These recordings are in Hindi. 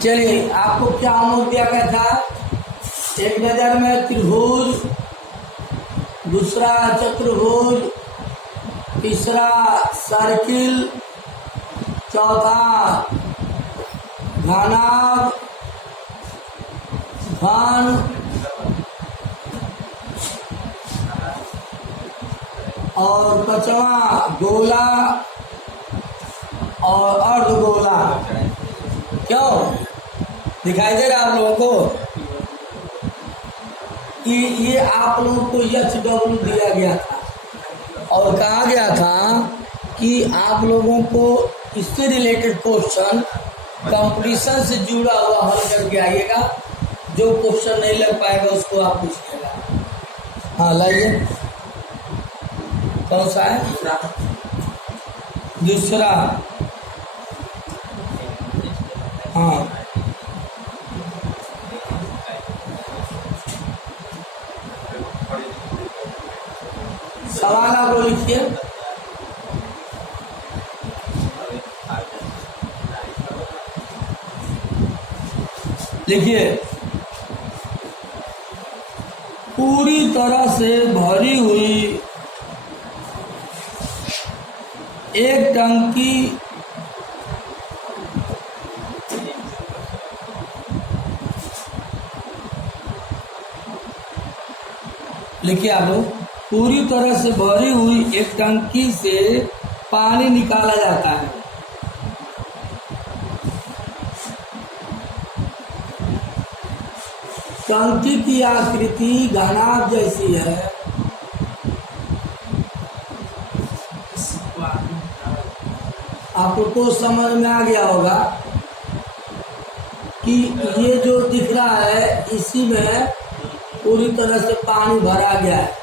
चलिए, आपको क्या होमवर्क दिया गया था? एक नजर में त्रिभुज, दूसरा चतुर्भुज, तीसरा सर्किल, चौथा घनाभ, घन, और पांचवा गोला और अर्धगोला। क्यों दिखाई दे रहा आप लोगों को कि ये आप लोगों को HW दिया गया था और कहा गया था कि आप लोगों को इससे रिलेटेड क्वेश्चन कंपटीशन से जुड़ा हुआ हल करके आइएगा। जो क्वेश्चन नहीं लग पाएगा उसको आप पूछिएगा। हाँ लाइए, कौन सा है? दूसरा। हाँ, सवाल आप लोग लिखिए। लिखिए, पूरी तरह से भरी हुई एक टंकी लिखिए आप लोग, पूरी तरह से भरी हुई एक टंकी से पानी निकाला जाता है। टंकी की आकृति घनाभ जैसी है। आपको समझ में आ गया होगा कि ये जो दिख रहा है इसी में पूरी तरह से पानी भरा गया है।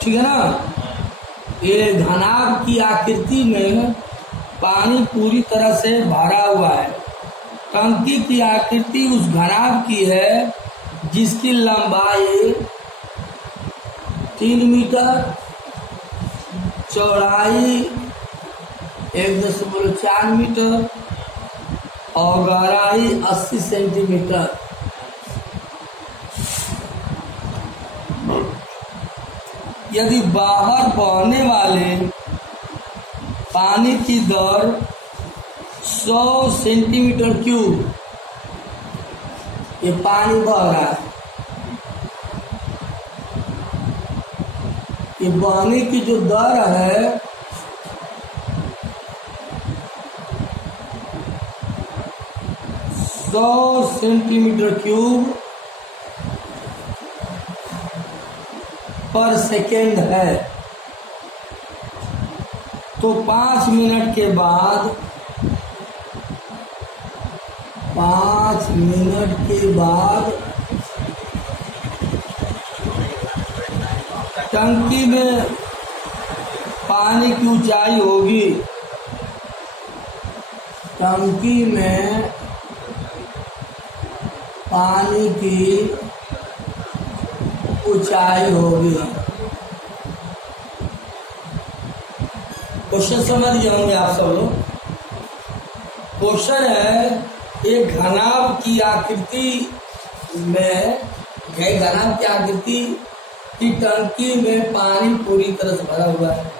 ठीक है ना? ये घनाभ की आकृति में पानी पूरी तरह से भरा हुआ है। टंकी की आकृति उस घनाभ की है जिसकी लंबाई 3 मीटर, चौड़ाई 1.4 मीटर और गहराई 80 सेंटीमीटर। यदि बाहर बहने वाले पानी की दर 100 सेंटीमीटर क्यूब, ये पानी बह रहा है, ये बहने की जो दर है 100 सेंटीमीटर क्यूब पर सेकेंड है, तो 5 मिनट के बाद 5 मिनट के बाद टंकी में पानी की ऊंचाई होगी, टंकी में पानी की ऊंचाई होगी। क्वेश्चन समझ गए होंगे आप सब लोग। क्वेश्चन है एक घनाभ की आकृति में, घनाभ की आकृति की टंकी में पानी पूरी तरह से भरा हुआ है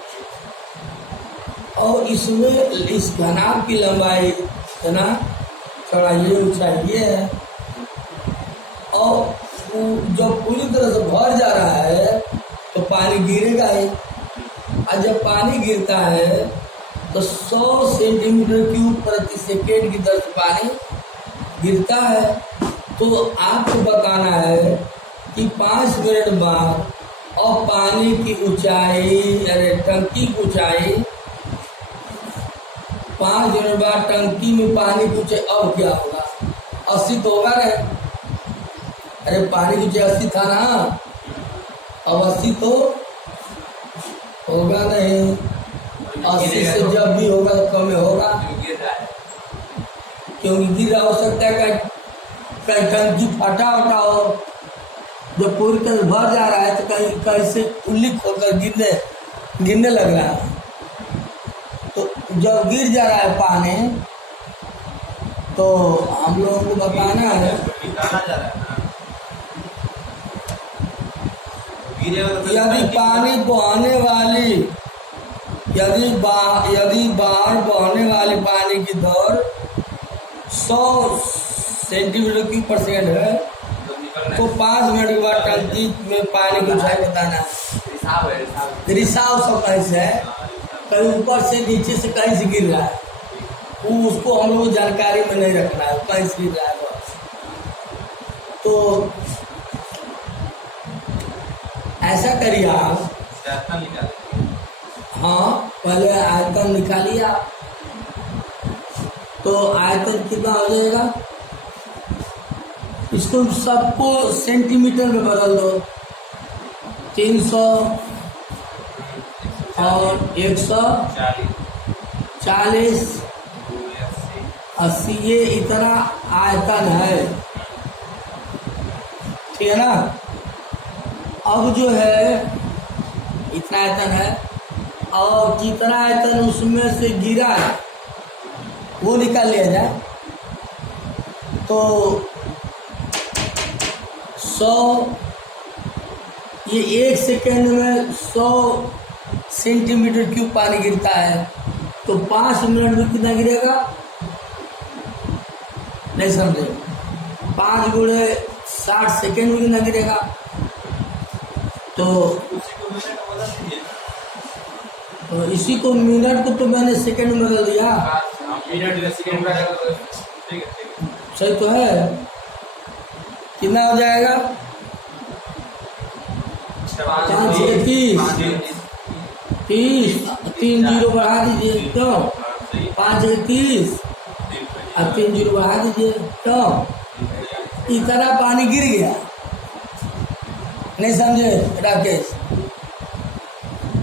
और इसमें इस घनाभ की लंबाई इतना, चौड़ाई, ऊंचाई है और जब पूरी तरह से भर जा रहा है तो पानी गिरेगा ही, और जब पानी गिरता है तो 100 सेंटीमीटर क्यूब प्रति सेकेंड की दर से पानी गिरता है। तो आपको बताना है कि 5 मिनट बाद और पानी की ऊंचाई, अरे टंकी की ऊंचाई 5 मिनट बाद टंकी में पानी की ऊंचाई अब क्या होगा? 80 तो होगा ना? अरे पानी की ऊंचाई 80 था ना, अब 80 तो होगा नहीं। 80 से जब भी होगा तो कम होगा, क्योंकि गिरा हो सकता है कहीं टंकी फटा उटा हो, जब पूरी तरह भर जा रहा है तो कहीं से लीक होकर गिरने लग रहा है। तो जब गिर जा रहा है पानी तो हम लोगों को बताना है यदि पानी बहने वाली यदि बाहर बहने वाली पानी की दर 100 सेंटीमीटर क्यूब पर सेकेंड है तो 5 मिनट के बाद टंकी में पानी की ऊंचाई बताना है। रिसाव सब कहीं से है, कहीं ऊपर से नीचे से कहीं से गिर रहा है, वो उसको हम लोग जानकारी में नहीं रखना है, कहीं से गिर रहा है बस। तो ऐसा करिए आप, हाँ पहले आयतन निकालिए आप। तो आयतन कितना हो जाएगा, इसको सबको सेंटीमीटर में बदल दो। 300 और 140 80 ये इतना आयतन है, ठीक है ना। अब जो है इतना आयतन है और कितना आयतन उसमें से गिरा है वो निकाल लिया जाए। तो 100 ये 1 सेकेंड में 100 सेंटीमीटर क्यूब पानी गिरता है, तो 5 मिनट में कितना गिरेगा नहीं समझे। 5 गुणे 60 सेकेंड में कितना गिरेगा, तो इसी को मिनट को तो मैंने सेकेंड में बदल दिया। सही तो है, कितना हो जाएगा 5 30 30 3 जीरो बढ़ा दीजिए तो 5 30 और 3 जीरो बढ़ा दीजिए तो इतना पानी गिर गया। नहीं समझे राकेश,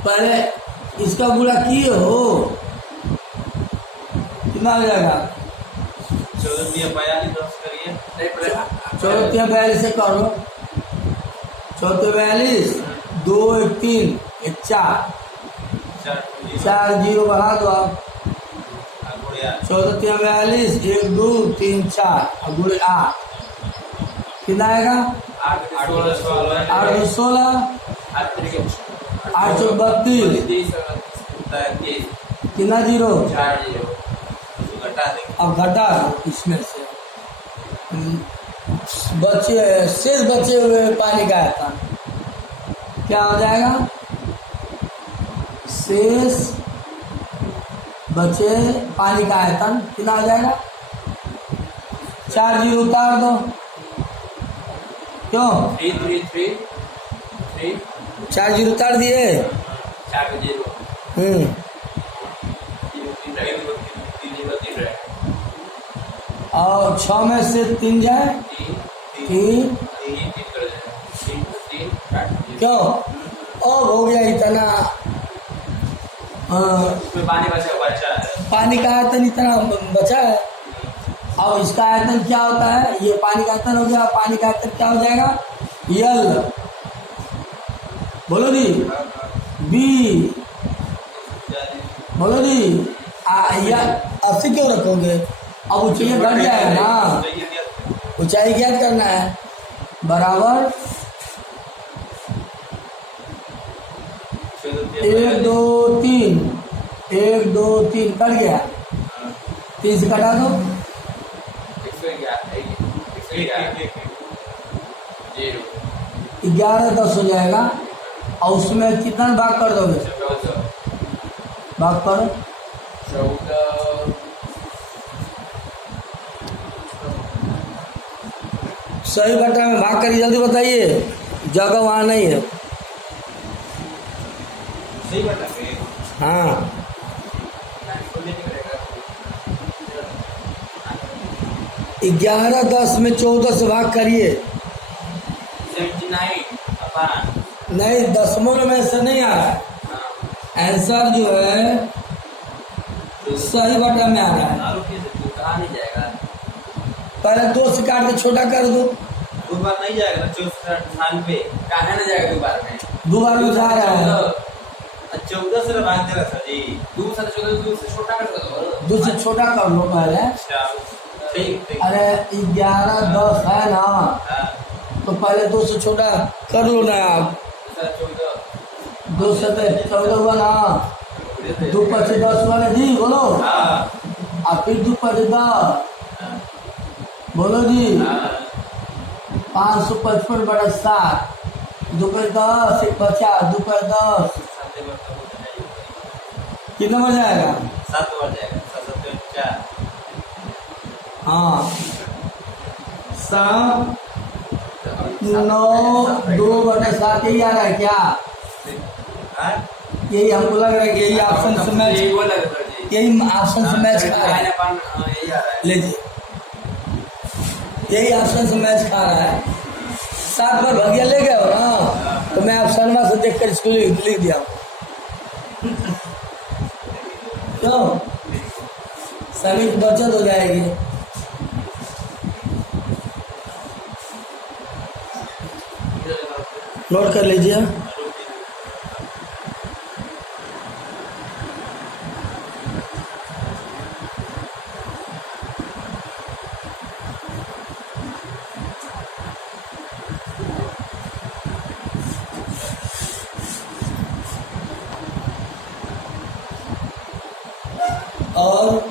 पहले इसका गुणा किए हो कितना हो जाएगा 1442 से करो 1442 2 1 3 1 4 जीरो बढ़ा दो आप 1442 1 2 3 4 और गुणे 8 कितना आएगा 8 16 832 कितना जीरो अब घटा इसमें से बचे शेष बचे हुए पानी का आयतन क्या हो जाएगा, शेष बचे पानी का आयतन कितना हो जाएगा 4 जीरो उतार दो क्यों 4 जीरो उतार दिए और 6 में से 3 जाए 3 क्यों अब हो गया इतना पानी का आयतन इतना बचा है। अब इसका आयतन क्या होता है, ये पानी का आयतन हो गया, पानी का आयतन क्या हो जाएगा यल बोलो जी बी बोलो जी या 80 क्यों रखोगे, अब ऊंचाई बढ़ जाएगा ना, ऊंचाई ज्ञात करना है बराबर 1 2 3 1 2 3 कट गया 3 से कटा दो 11 10 हो जाएगा और उसमें कितना भाग कर दोगे भाग करो 14 सही बटा में भाग करिए, जल्दी बताइए, जगह वहाँ नहीं है। सही बटा हाँ 11 10 में 14 से भाग करिए। 79 नहीं दशमलव में से नहीं आ रहा है, आंसर जो है सही बटा में आ रहा है। नहीं जाएगा, पहले 2 से काट के छोटा कर दो, 2 बार नहीं जाएगा ना 94 कहाँ ना जाएगा 2 बार में, 2 बार में जा रहा है 14 से भाग देगा सर जी दूर से छोटा कर दो। दूर से छोटा कर लो पहले। अच्छा ठीक ठीक। अरे 11 10 है ना, हाँ तो पहले 2 से छोटा कर लो ना आप। 2 से 14 हुआ ना, 2 5 10 हुआ ना जी, बोलो। हाँ और फिर 2 5 10 बोलो जी। हाँ 555/7, 2 पर 10 1 बचा, 2 पर 10 कितना बन जाएगा? 7 बढ़ जाएगा। 7 7 4। हाँ 7 9 2/7 यही आ रहा है क्या? हाँ यही हमको लग रहा है कि यही ऑप्शन से मैच, यही बोला था जी। यही ऑप्शन से मैच खा रहा है। यही आ रहा है। लीजिए, यही ऑप्शन से मैच खा रहा है। 7 पर भगिया ले गए हो ना, तो मैं ऑप्शन में से देख कर इसको लिख दिया। क्यों? समय की बचत हो जाएगी। नोट कर लीजिए। और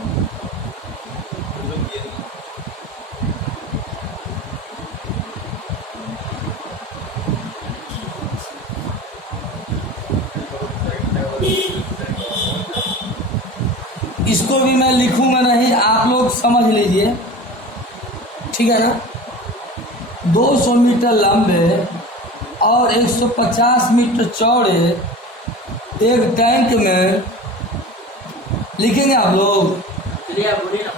इसको भी मैं लिखूंगा नहीं, आप लोग समझ लीजिए, ठीक है ना। 200 मीटर लंबे और 150 मीटर चौड़े एक टैंक में लिखेंगे आप लोग। चलिए आप बोलिए ना।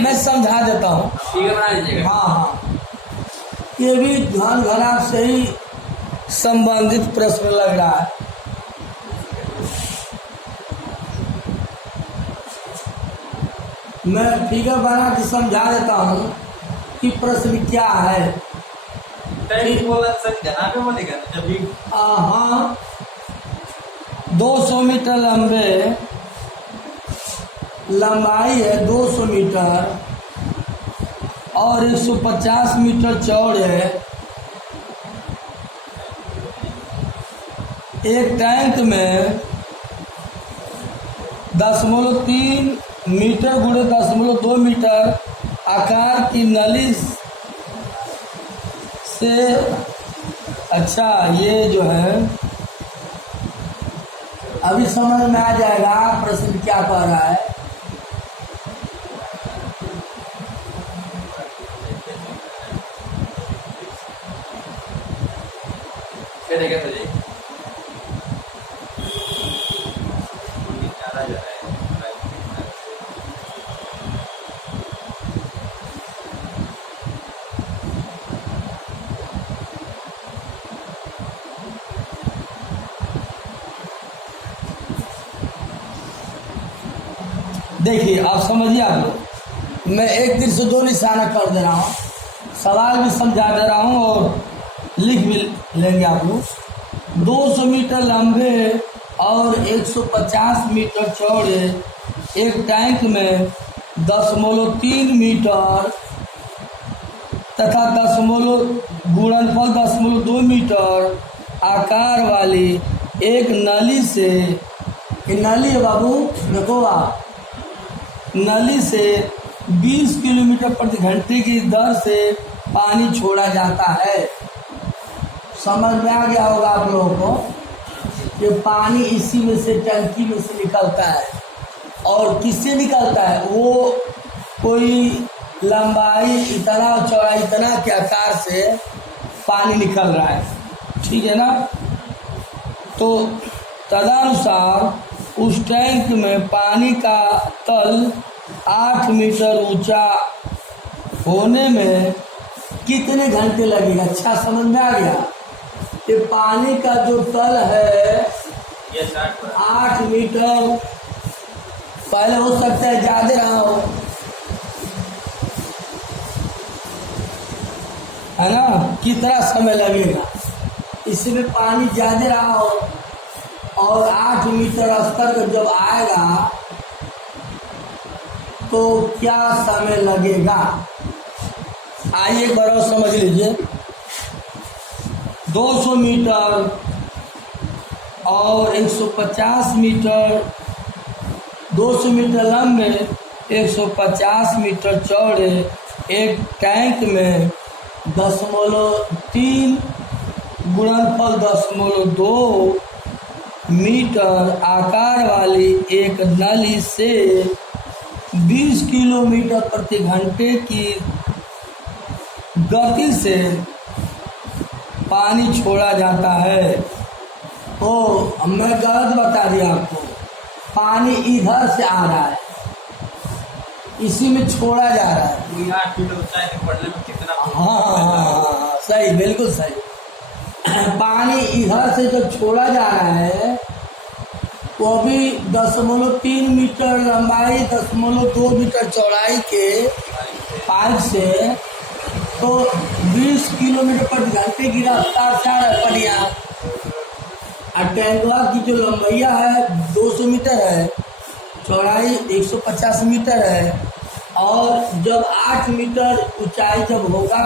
मैं समझा देता हूँ। फिगर बना लीजिएगा। हाँ हाँ, ये भी ध्यान घना से ही संबंधित प्रश्न लग रहा है। मैं फिगर बना के समझा देता हूँ कि प्रश्न क्या है। टाइम बोला सर, जहाँ पे बोलेगा ना जब भी। हाँ 200 मीटर लंबाई है 200 मीटर और 150 मीटर चौड़े एक टैंक में 0.3 मीटर गुणे 0.2 मीटर आकार की नली से, अच्छा ये जो है अभी समझ में आ जाएगा प्रश्न क्या कह रहा है। क्या देखें तो जी ज़्यादा जो है देखिए आप समझिए, आप लोग मैं एक तीर से 2 निशाना कर दे रहा हूँ, सवाल भी समझा दे रहा हूँ और लिख भी लेंगे आप लोग। 200 मीटर लंबे और 150 मीटर चौड़े एक टैंक में 0.3 मीटर तथा 0.2 मीटर आकार वाली एक नली से, ये नली है बाबू, देखो आप, नली से 20 किलोमीटर प्रति घंटे की दर से पानी छोड़ा जाता है। समझ में आ गया होगा आप लोगों को कि पानी इसी में से, टंकी में से निकलता है। और किससे निकलता है? वो कोई लंबाई इतना और चौड़ाई इतना के आकार से पानी निकल रहा है, ठीक है ना। तो तदनुसार उस टैंक में पानी का तल 8 मीटर ऊंचा होने में कितने घंटे लगेगा? अच्छा समझ में आ गया कि पानी का जो तल है ये 60 8 मीटर, पहले हो सकता है ज्यादा रहा हो, है ना। कितना समय लगेगा? इसमें पानी ज्यादा रहा हो और 8 मीटर स्तर का जब आएगा तो क्या समय लगेगा? आइए एक बार और समझ लीजिए। 200 मीटर और 150 मीटर, 200 मीटर लंबे 150 मीटर चौड़े एक टैंक में 0.3 गुणनफल 0.2 मीटर आकार वाली एक नली से 20 किलोमीटर प्रति घंटे की गति से पानी छोड़ा जाता है। तो मैं गलत बता दिया आपको, पानी इधर से आ रहा है, इसी में छोड़ा जा रहा है। कोई 8 फीट ऊंचाई में पड़ने में कितना? हाँ, सही, बिल्कुल सही। पानी इधर से जो छोड़ा जा रहा है वो भी 0.3 मीटर लंबाई 0.2 मीटर चौड़ाई के पाइप से तो 20 किलोमीटर प्रति घंटे की रफ्तार से आ रहा है पनिया। और टैंकवा की जो लंबाइया है 200 मीटर है, चौड़ाई 150 मीटर है, और जब 8 मीटर ऊंचाई जब होगा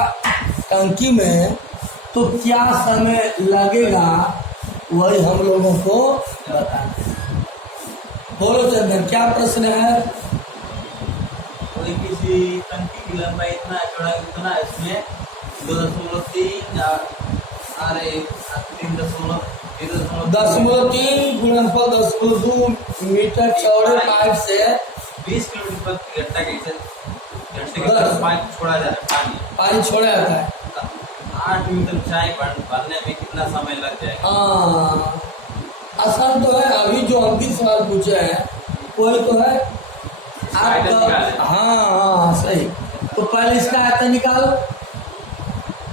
टंकी में तो क्या समय लगेगा वही हम लोगों को बताना। बोलो चंदन, क्या प्रश्न है? कोई किसी टंकी की लंबाई इतना है, चौड़ाई उतना है, इसमें 2.3 अरे 0.3 गुणनफल 0.2 मीटर चौड़े पाइप से 20 किलोमीटर प्रति घंटे के पाइप छोड़ा जाता है, पानी छोड़ा जाता है। 8 मीटर ऊंचाई भरने में कितना समय लग जाएगा? हाँ, आसान तो है। अभी जो अंतिम सवाल पूछे हैं वही तो है आपका। हाँ, सही। तो पहले इसका आयतन निकालो,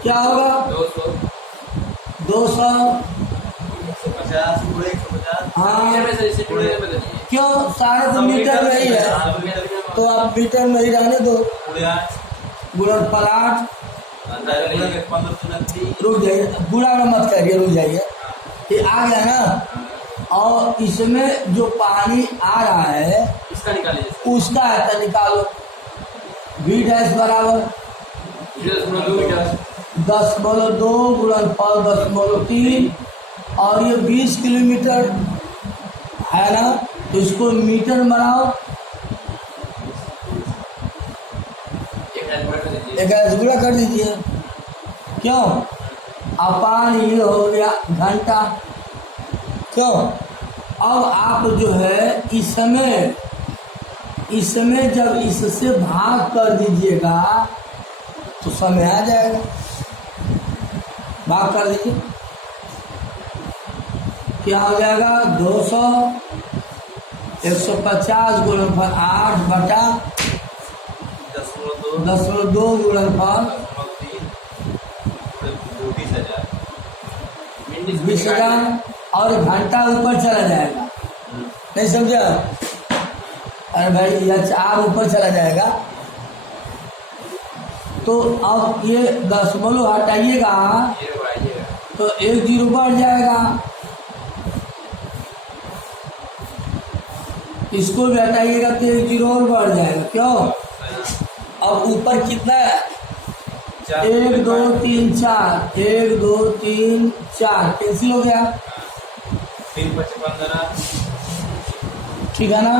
क्या होगा? 200 150 गुणे 150। हाँ, क्यों? सारे तो मीटर में ही है, तो आप मीटर में ही रहने दो। गुणनफल 8। रुक जाइए, बुरा मत करिए, रुक जाइए, ये आ गया ना। और इसमें जो पानी आ रहा है इसका निकालिए, उसका आयतन निकालो। V डैश बराबर 10.2 गुणनफल 10.3 और ये 20 किलोमीटर है ना, तो इसको मीटर में बनाओ। एक गुणा कर दीजिए, क्यों? अपान ये हो गया घंटा, क्यों? अब आप जो है इसमें जब इससे भाग कर दीजिएगा तो समय आ जाएगा। भाग कर दीजिए, क्या हो जाएगा? 200 150 गुणनफल 8 बटा 10.2 गुणनफल 20,000 और घंटा ऊपर चला जाएगा। नहीं समझा? अरे भाई, यह 4 ऊपर चला जाएगा तो अब ये 10 हटाइएगा तो 1 0 बढ़ जाएगा। इसको भी हटाइएगा तो 1 0 और बढ़ जाएगा, क्यों? अब ऊपर कितना है? 1 2 3 4, 1 2 3 4 कैंसिल हो गया। 3 5 15, ठीक है ना?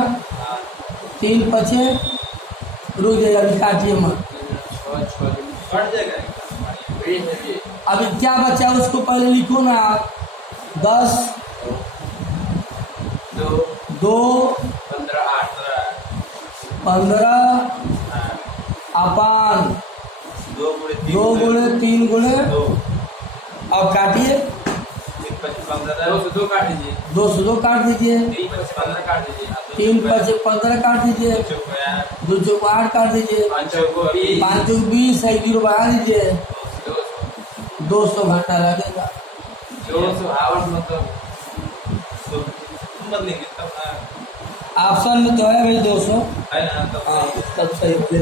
3 5 रुक जाइए, अभी काटिए मत। अभी क्या बचा उसको पहले लिखो ना आप। 10 2 15 अपान 2 गुणे 3 गुणे 2। अब काटिए, 2 काट दीजिए, 202 काट दीजिए, 3 5 15 काट दीजिए, 3 5 15 काट दीजिए, 2 चौक 8 काट दीजिए, 5 चौक 20 है, 0 बढ़ा दीजिए, 200 घंटा लगेगा। 200 आवर्स मतलब बदलेंगे तब ऑप्शन में तो है भाई 200 है ना, तब हाँ, तब सही बोले।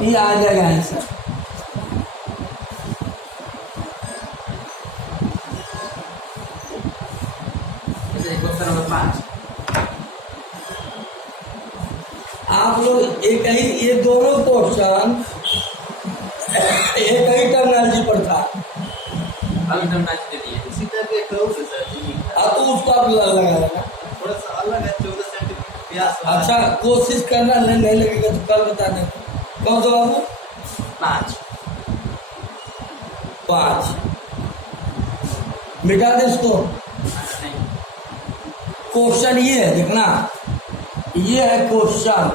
ये आ जाएगा आंसर। 5 आप लोग एक ही, ये दोनों क्वेश्चन एक ही टर्मिनोलॉजी पर था। अभी तो मैच दे दिए इसी तरह के क्लोज है सर जी। अब तो उसका आप लगाया ना, थोड़ा सा अलग है 14 सेंटीमीटर व्यास वाला। अच्छा कोशिश करना, नहीं लगेगा तो कल बता दें। कौन सा बाबू? 5 5 मिटा दे इसको। नहीं क्वेश्चन ये है, देखना ये है क्वेश्चन,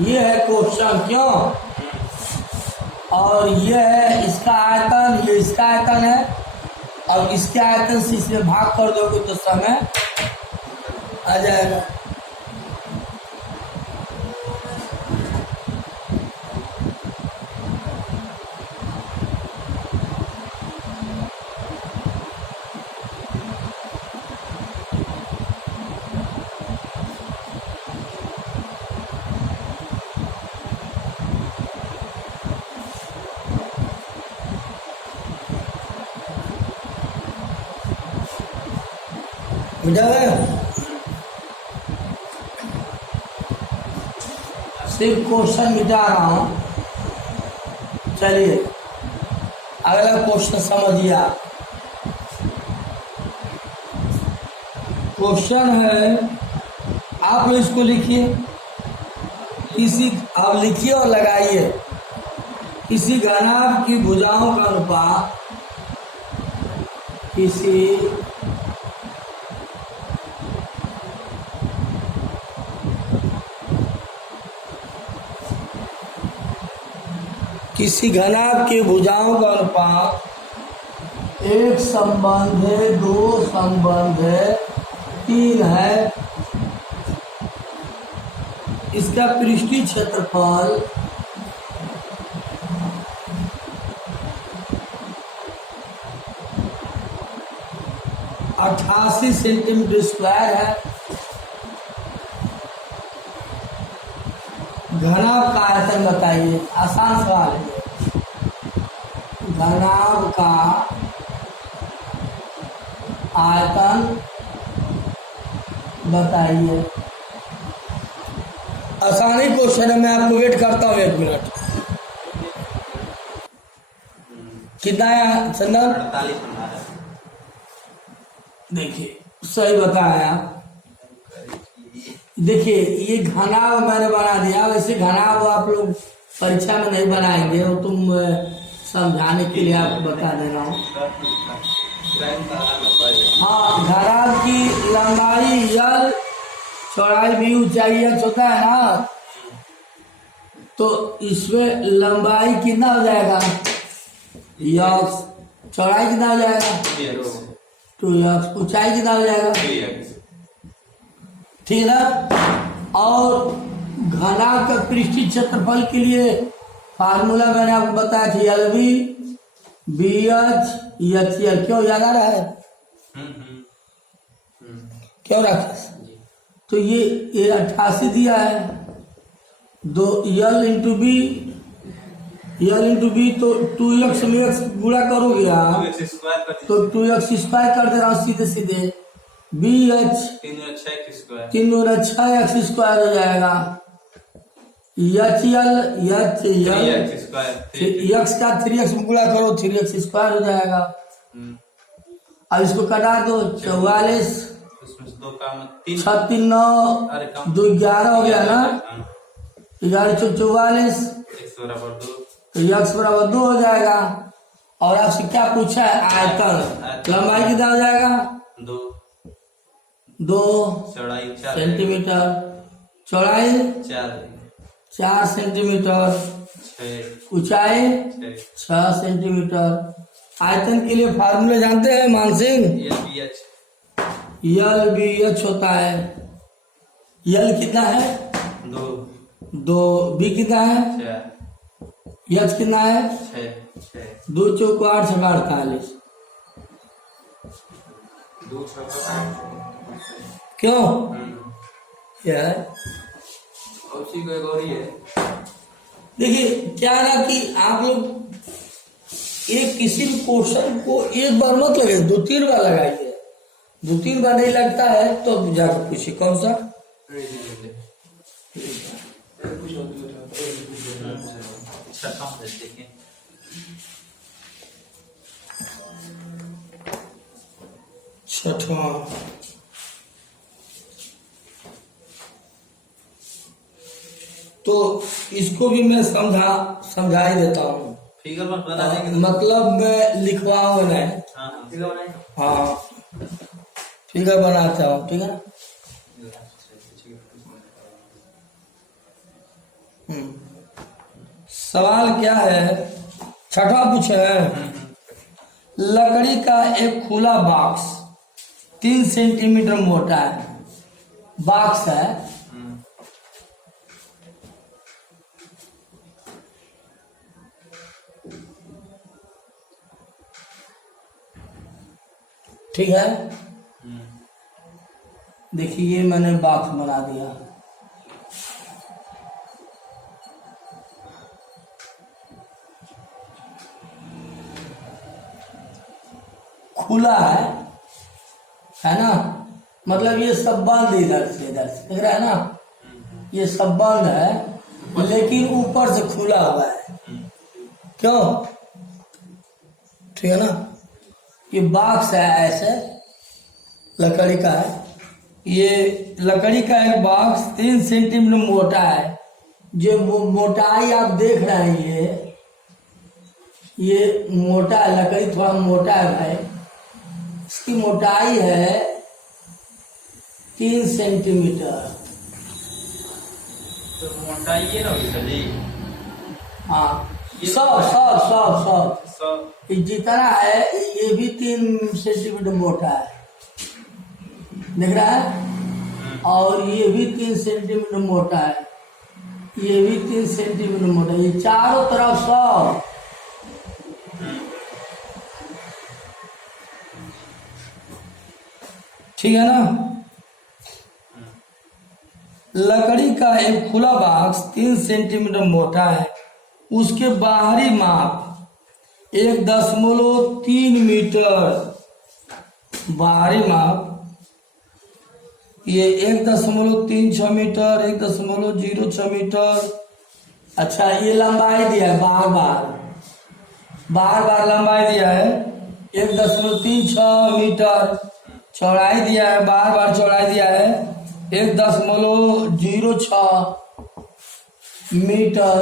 ये है क्वेश्चन, क्यों? और ये है इसका आयतन, ये इसका आयतन है। अब इसके आयतन से इसमें भाग कर दोगे तो समय आ जाएगा। बुझा गया? सिर्फ क्वेश्चन मिटा रहा हूं। चलिए अगला क्वेश्चन समझिए आप। क्वेश्चन है, आप लोग इसको लिखिए, किसी आप लिखिए और लगाइए। किसी घनाभ की भुजाओं का अनुपात किसी घनाभ की भुजाओं का अनुपात 1 संबंध है, 2 संबंध है, 3 है। इसका पृष्ठीय क्षेत्रफल 88 सेंटीमीटर स्क्वायर है। घनाभ का आयतन बताइए, आसान सवाल है। घनाभ का आयतन बताइए। आसानी क्वेश्चन है, मैं आपको वेट करता हूँ 1 मिनट। कितना है चंदन? 48 बना है। देखिए सही बताया। देखिए ये घनाभ मैंने बना दिया, वैसे घनाभ आप लोग परीक्षा में नहीं बनाएंगे, वो तुम समझाने के लिए आपको बता दे रहा हूँ। हाँ, घनाभ की लंबाई L, चौड़ाई भी, ऊंचाई H होता है ना, तो इसमें लंबाई कितना हो जाएगा X, चौड़ाई कितना हो जाएगा 2x, ऊंचाई कितना हो जाएगा, ठीक है ना। और घनाभ का पृष्ठीय क्षेत्रफल के लिए फार्मूला मैंने आपको बताया था, LB BH HL। क्यों याद आ रहा है? क्यों रखा? तो ये 88 दिया है, 2 L इंटू बी, तो 2x में x गुणा करोगे आप तो 2x स्क्वायर कर दे रहा हूँ सीधे सीधे। BH 3 दूना 6x स्क्वायर हो जाएगा। HL x का 3x में गुणा करो 3x स्क्वायर हो जाएगा। अब इसको कटा दो, 44 6 3 9 2 11 हो गया ना, 11 4 44, तो x बराबर 2 हो जाएगा। और आपसे क्या पूछा है? आयतन। लंबाई कितना हो जाएगा 2 सेंटीमीटर, चौड़ाई 4 सेंटीमीटर, ऊंचाई 6 सेंटीमीटर। आयतन के लिए फार्मूला जानते हैं मानसिंह? LBH होता है। L कितना है 2, B कितना है, H कितना है 2 चौको 8 6 48। क्यों यार? देखिए क्या ना कि आप लोग एक किसी भी क्वेश्चन को एक बार मत लगाइए, 2 3 बार लगाइए, 2-3 बार नहीं लगता है तो जाकर पूछिए कौन सा। छठा देखिए। छठवां तो इसको भी मैं समझा ही देता हूँ। फिगर मत बना देंगे। मतलब मैं लिखवाऊंगा नहीं। हाँ फिगर बनाएंगे। हाँ फिगर बनाता हूँ, ठीक है ना। सवाल क्या है, छठा पूछे हैं। लकड़ी का एक खुला बॉक्स 3 सेंटीमीटर मोटा है, बॉक्स है। ठीक है, देखिए ये मैंने बॉक्स बना दिया। खुला है ना, मतलब ये सब बंद इधर से दिख रहा है ना, ये सब बंद है लेकिन ऊपर से खुला हुआ है। क्यों? ठीक है ना। ये बॉक्स है, ऐसे लकड़ी का है। ये लकड़ी का एक बॉक्स 3 सेंटीमीटर मोटा है। जो मोटाई आप देख रहे हैं, ये मोटा है, लकड़ी थोड़ा मोटा है भाई। इसकी मोटाई है 3 सेंटीमीटर। तो मोटाई ये ना होगी जी। हाँ, सब सब जितना है ये भी 3 सेंटीमीटर मोटा है, दिख रहा है। और ये भी 3 सेंटीमीटर मोटा है, ये भी 3 सेंटीमीटर मोटा है। ये चारों तरफ सब ठीक है ना। लकड़ी का एक खुला बॉक्स 3 सेंटीमीटर मोटा है। उसके बाहरी माप 1.3 मीटर, बाहरी माप ये 1.36 मीटर, 1.06 मीटर। अच्छा, ये लंबाई दिया है, बार लंबाई दिया है 1.36 मीटर। चौड़ाई दिया है, बार चौड़ाई दिया है 1.06 मीटर।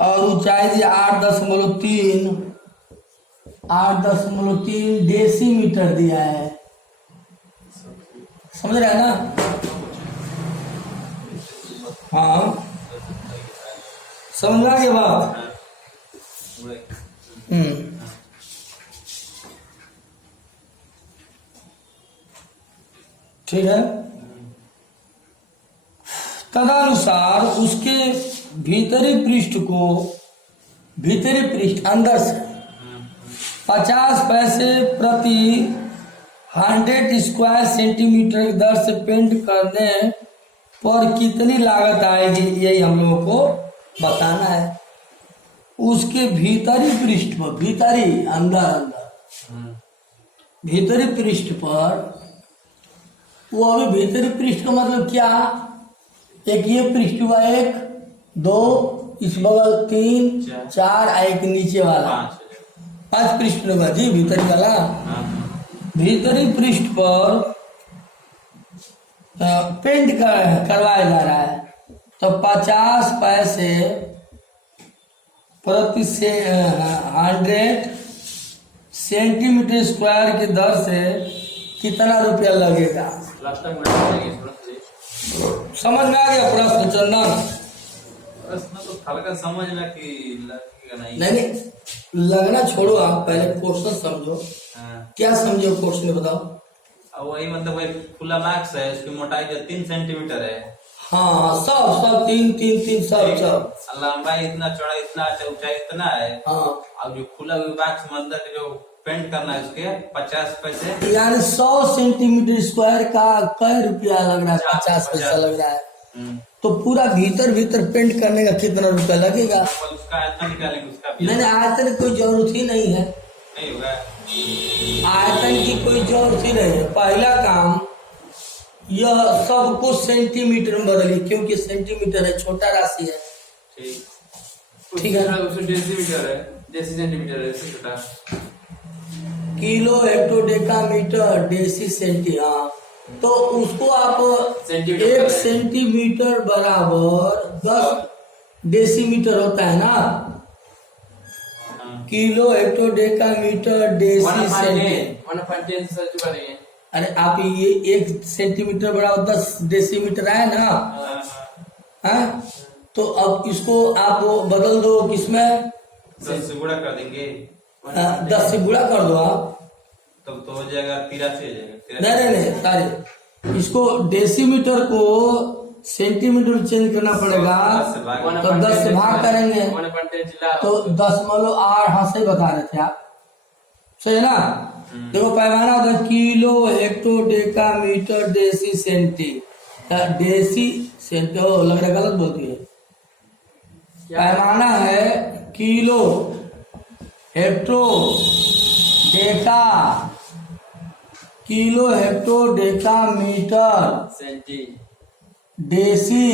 और ऊंचाई दिया 8.3 डेसीमीटर दिया है। समझ रहे हैं ना। हाँ, समझ रहा ये बात। ठीक है। तदनुसार उसके भीतरी पृष्ठ अंदर से 50 पैसे प्रति 100 स्क्वायर सेंटीमीटर की दर से पेंट करने पर कितनी लागत आएगी, यही हम लोगों को बताना है। उसके भीतरी पृष्ठ पर, भीतरी पृष्ठ पर, वो अभी भीतरी पृष्ठ का मतलब क्या, एक ये पृष्ठ हुआ, 1 2 इस बगल 3 4 एक नीचे वाला 5 पृष्ठ होगा जी भीतरी वाला। भीतरी पृष्ठ पर पेंट करवाया जा रहा है, तो 50 पैसे प्रति 100 सेंटीमीटर स्क्वायर की दर से कितना रुपया लगेगा। समझ में आ गया प्रश्न चंदन? प्रश्न तो हल्का समझ में कि लगेगा नहीं, लगना छोड़ो, आप पहले क्वेश्चन समझो। क्या समझो क्वेश्चन बताओ। अब वही मतलब वही खुला बॉक्स है, उसकी मोटाई जो 3 सेंटीमीटर है। हाँ, सब 3 सब लंबाई इतना, चौड़ाई इतना, ऊंचाई इतना है। हाँ, अब जो खुला हुआ बॉक्स में अंदर जो पेंट करना है उसके 50 पैसे, यानी 100 सेंटीमीटर स्क्वायर का कै रुपया लग रहा है, 50 पैसा लग रहा है। तो पूरा भीतर पेंट करने का कितना रुपया लगेगा। उसका आयतन निकालेंगे उसका भी। मैंने आयतन की कोई जरूरत ही नहीं है। नहीं होगा। आयतन की कोई जरूरत ही नहीं है। पहला काम यह सबको सेंटीमीटर में बदलिए, क्योंकि सेंटीमीटर है, छोटा राशि है। ठीक है। उसमें डेसीमीटर है, डेसी सेंटीमीटर है, इससे छोटा। किलो हेक्टोडेकामीटर डेसी सेंटी, हाँ, तो उसको आप सेंटीमीटर 1 कर रहे हैं। सेंटीमीटर बराबर 10 डेसीमीटर होता है ना। किलो हेक्टोडेकामीटर डेसी सेंटी, 1.10 से चुका देंगे। अरे आप ये 1 सेंटीमीटर बराबर 10 डेसीमीटर है ना। हाँ, तो अब इसको आप बदल दो किसमें, 10 से गुणा कर देंगे, 10 से गुणा कर दो आप, तब तो हो जाएगा 83 हो जाएगा। नहीं सारे इसको डेसीमीटर को सेंटीमीटर में चेंज करना पड़ेगा, तो 10 से भाग करेंगे 1.10 चिल्ला तो 10.8, हाँ सही बता रहे थे आप, सही है ना। देखो पैमाना होता है kilo hecto deca metre deci centi, deci centi, लग रहा है गलत बोलती है। पैमाना है kilo hecto deca, kilo hecto deca metre centi, deci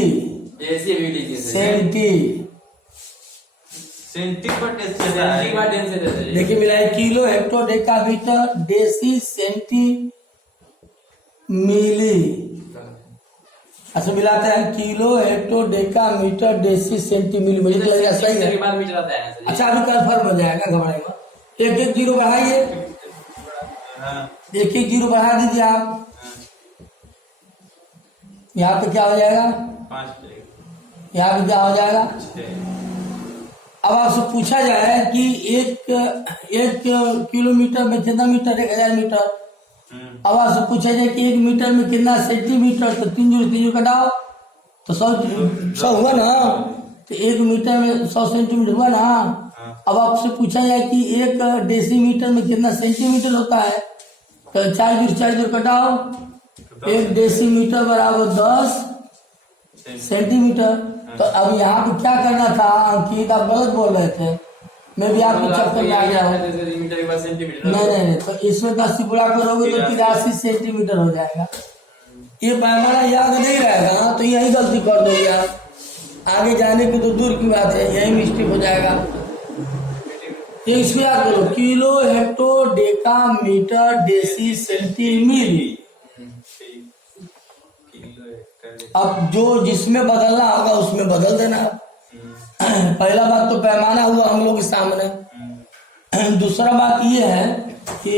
deci भी लीजिए सेंटी। सेंटी पर डेसी सेंटी का 10 से दे दीजिए। देखिए मिला है kilo hecto deca metre deci centi milli, अच्छा मिलाते हैं kilo hecto deca metre deci centi milli, मुझे तो लग रहा है सही के है। बाद मीटर आता है ना। अच्छा अभी कन्फर्म हो जाएगा, घबराएगा। 1 जीरो बढ़ाइए, हाँ 1 जीरो बढ़ा दीजिए आप, यहाँ पे क्या हो जाएगा, 5 यहाँ पे क्या हो जाएगा। अब आपसे पूछा जाए कि एक किलोमीटर में कितना मीटर, 1000 मीटर। अब आपसे पूछा जाए कि 1 मीटर में कितना सेंटीमीटर, तो 3 जीरो कटाओ तो 100 हुआ ना, तो 1 मीटर में 100 सेंटीमीटर हुआ ना। अब आपसे पूछा जाए कि 1 डेसीमीटर में कितना सेंटीमीटर होता है, तो 4 जीरो कटाओ, 1 डेसीमीटर बराबर 10 सेंटीमीटर। तो अब यहाँ पे क्या करना था अंकित, आप गलत बोल रहे थे, मैं भी आपके चक्कर में आ गया हूँ। मीटर के बाद सेंटीमीटर। नहीं, तो इसमें 10 से गुणा करोगे तो 83 सेंटीमीटर हो जाएगा। ये पैमाना याद नहीं रहेगा तो यही गलती कर दोगे आप, आगे जाने की तो दूर की बात है, यही मिस्टेक हो जाएगा। ये इसको याद करो, किलो हेक्टोडेकामीटर डेसी सेंटी मिली। अब जो जिसमें बदलना होगा उसमें बदल देना। पहला बात तो पैमाना हुआ हम लोग के सामने। दूसरा बात ये है कि